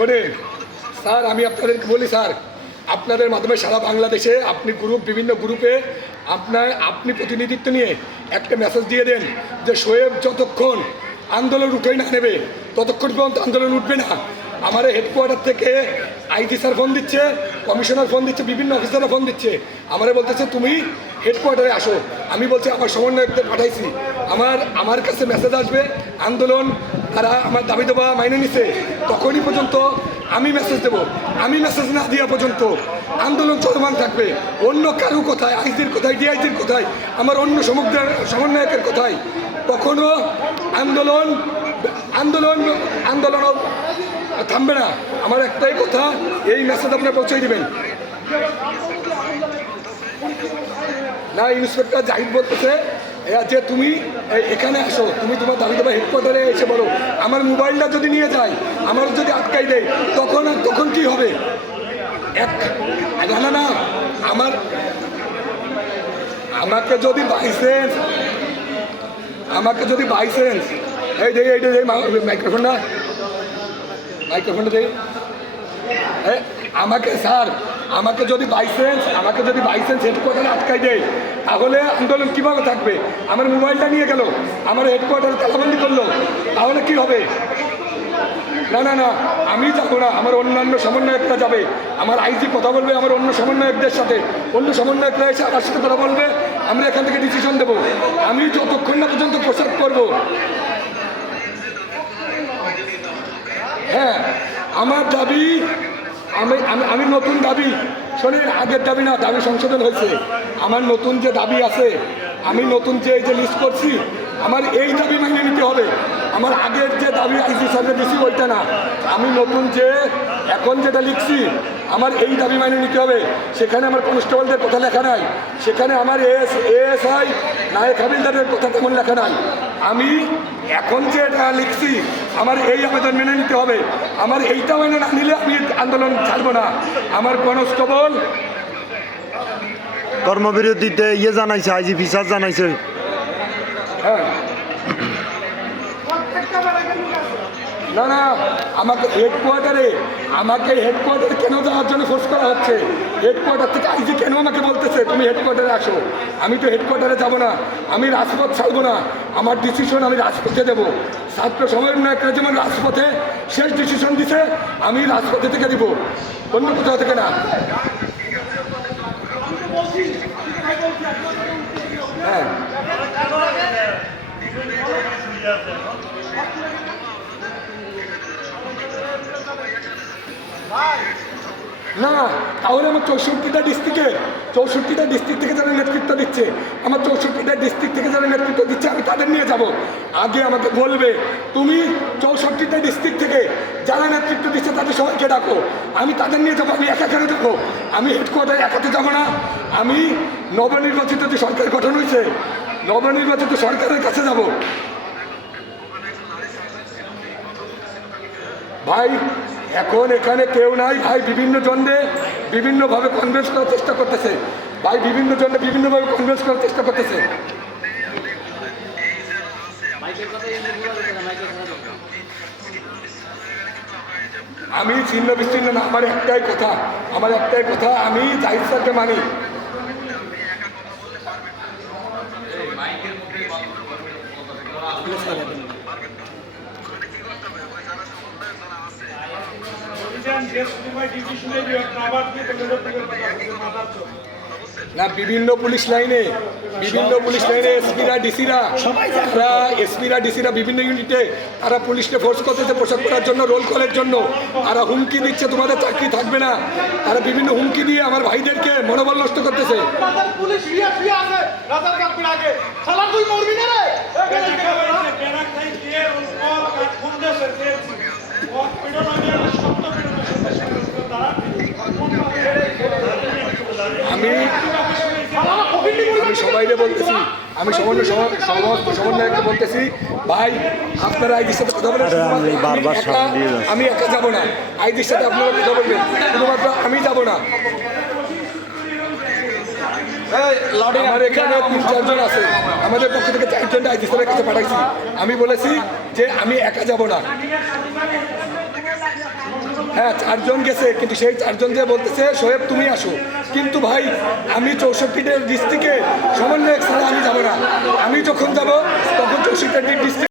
শোনেন স্যার, আমি আপনাদেরকে বলি স্যার, আপনাদের মাধ্যমে সারা বাংলাদেশে আপনি বিভিন্ন গ্রুপে আপনি প্রতিনিধিত্ব নিয়ে একটা মেসেজ দিয়ে দেন যে শোয়েব যতক্ষণ আন্দোলন উঠেই না নেবে ততক্ষণ পর্যন্ত আন্দোলন উঠবে না। আমার হেডকোয়ার্টার থেকে আইজি স্যার ফোন দিচ্ছে, কমিশনার ফোন দিচ্ছে, বিভিন্ন অফিসাররা ফোন দিচ্ছে, আমারে বলতেছে তুমি হেডকোয়ার্টারে আসো। আমি বলছি আমার সমন্বয়কদের পাঠাইছি, আমার কাছে মেসেজ আসবে আন্দোলন তারা আমার দাবি দেওয়া মাইনে নিছে, তখনই পর্যন্ত আমি মেসেজ দেবো। আমি মেসেজ না দেওয়া পর্যন্ত আন্দোলন চলমান থাকবে। অন্য কারো কোথায়, আইজির কোথায়, ডিআইজির কোথায়, আমার অন্য সমন্বয়কের কোথায়, কখনো আন্দোলন আন্দোলন আন্দোলন থামবে না। আমার একটাই কথা, এই মেসেজ আপনারা পৌঁছে দিবেন না। ইন্সপেক্টর জাহিদ বলতেছে যে তুমি এখানে আসো, তুমি তোমার দাবি দেবা হেডকোয়ার্টারে এসে বলো। আমার মোবাইলটা যদি নিয়ে যায়, আমার যদি আটকাই দেয়, তখন কি হবে? না আমাকে যদি বাইসেন্স এই মাইক্রোফোনটা দেই। আমাকে যদি বাইসেন্স হেডকোয়ার্টারে আটকাই দেয়, তাহলে আন্দোলন কিভাবে থাকবে? আমার মোবাইলটা নিয়ে গেল, আমার হেডকোয়ার্টারে তালাবন্দি করলো, তাহলে কি হবে? না আমি যাবো না, আমার অন্যান্য সমন্বয়করা যাবে। আমার আইজি কথা বলবে আমার অন্য সমন্বয়কদের সাথে, অন্য সমন্বয়করা এসে আমার সাথে কথা বলবে, আমরা এখান থেকে ডিসিশন দেবো। আমি যতক্ষণ না পর্যন্ত প্রচার করবো, হ্যাঁ আমার দাবি, আমি নতুন দাবি, শোনেন, আগের দাবি না, দাবি সংশোধন হয়েছে। আমার নতুন যে দাবি আছে, আমি নতুন যে লিস্ট করছি, আমার এই দাবি মেনে নিতে হবে। আমার আগের যে দাবি আইজি স্যারকে দিছি ওইটা না, আমি নতুন যে এখন যেটা লিখছি, আমার এই দাবি মেনে নিতে হবে। সেখানে আমার কনস্টেবলদের কথা লেখা নাই, সেখানে আমার এএসআই নায়েক হাবিলদারের কথা তেমন লেখা নাই। আমি এখন যে এটা লিখছি, আমার এই আবেদন মেনে নিতে হবে। আমার এইটা মেনে না নিলে আমি আন্দোলন ছাড়বো না। আমার কনস্টেবল কর্মবিরতিতে জানাইছে, আইজিপি স্যার জানাইছে। হ্যাঁ না আমাকে হেডকোয়ার্টারে কেন যাওয়ার জন্য ফোর্স করা হচ্ছে? হেডকোয়ার্টার থেকে আইজি কেন আমাকে বলতেছে তুমি হেডকোয়ার্টারে আসো? আমি তো হেডকোয়ার্টারে যাব না, আমি রাজপথ ছাড়বো না। আমার ডিসিশন আমি রাজপথে দেবো। ছাত্র সমন্বয়করা যেমন রাজপথে শেষ ডিসিশন দিছে, আমি রাজপথে থেকে দিব, অন্য কোথাও থেকে না। হ্যাঁ না, তাহলে আমার 64টা ডিস্ট্রিক্ট থেকে যারা নেতৃত্ব দিচ্ছে, আমার 64টা ডিস্ট্রিক্ট থেকে যারা নেতৃত্ব দিচ্ছে, আমি তাদের নিয়ে যাব। আগে আমাকে বলবে তুমি 64টা ডিস্ট্রিক্ট থেকে যারা নেতৃত্ব দিচ্ছে তাদের সবাইকে ডাকো, আমি তাদের নিয়ে যাবো। আমি একা কেন যাবো? আমি হেডকোয়ার্টারে একাতে যাবো না, আমি নবনির্বাচিত যে সরকার গঠন হয়েছে, নবনির্বাচিত সরকারের কাছে যাব। ভাই এখন এখানে কেউ নাই ভাই, বিভিন্ন জনে বিভিন্নভাবে কনভিন্স করার চেষ্টা করতেছে ভাই, বিভিন্ন জনে বিভিন্নভাবে কনভিন্স করার চেষ্টা করতেছে। আমি ছিন্ন বিচ্ছিন্ন না, আমার একটাই কথা, আমি জাহিদ স্যারকে মানি। না, বিভিন্ন পুলিশ লাইনে এসপিরা ডিসিরা বিভিন্ন ইউনিটে তারা পুলিশকে ফোর্স করতেছে পোশাক করার জন্য, রোল কলের জন্য। তারা হুমকি দিচ্ছে তোমাদের চাকরি থাকবে না, তারা বিভিন্ন হুমকি দিয়ে আমার ভাইদেরকে মনোবল নষ্ট করতেছে। আমি সবাইকে বলতেছি, আমি সমন্বয়কে বলতেছি, ভাই আপনারা আইজির সাথে কথা বলেন, আমি একা যাবো না, আইজির সাথে আপনারা কথা বলবেন, শুধুমাত্র আমি যাবো না। আমার এখানে 3-4 জন আছে, আমাদের পক্ষ থেকে 4 জন আইজি স্যারের কাছে পাঠাইছি। আমি বলেছি যে আমি একা যাব না। হ্যাঁ 4 জন গেছে, কিন্তু সেই 4 জন যে বলতেছে শোয়েব তুমি আসো, কিন্তু ভাই আমি 64টা ডিস্ট্রিক্টে সমন্বয়ক ছাড়া আমি যাব না। আমি যখন যাব তখন 64টা ডিস্ট্রিক্ট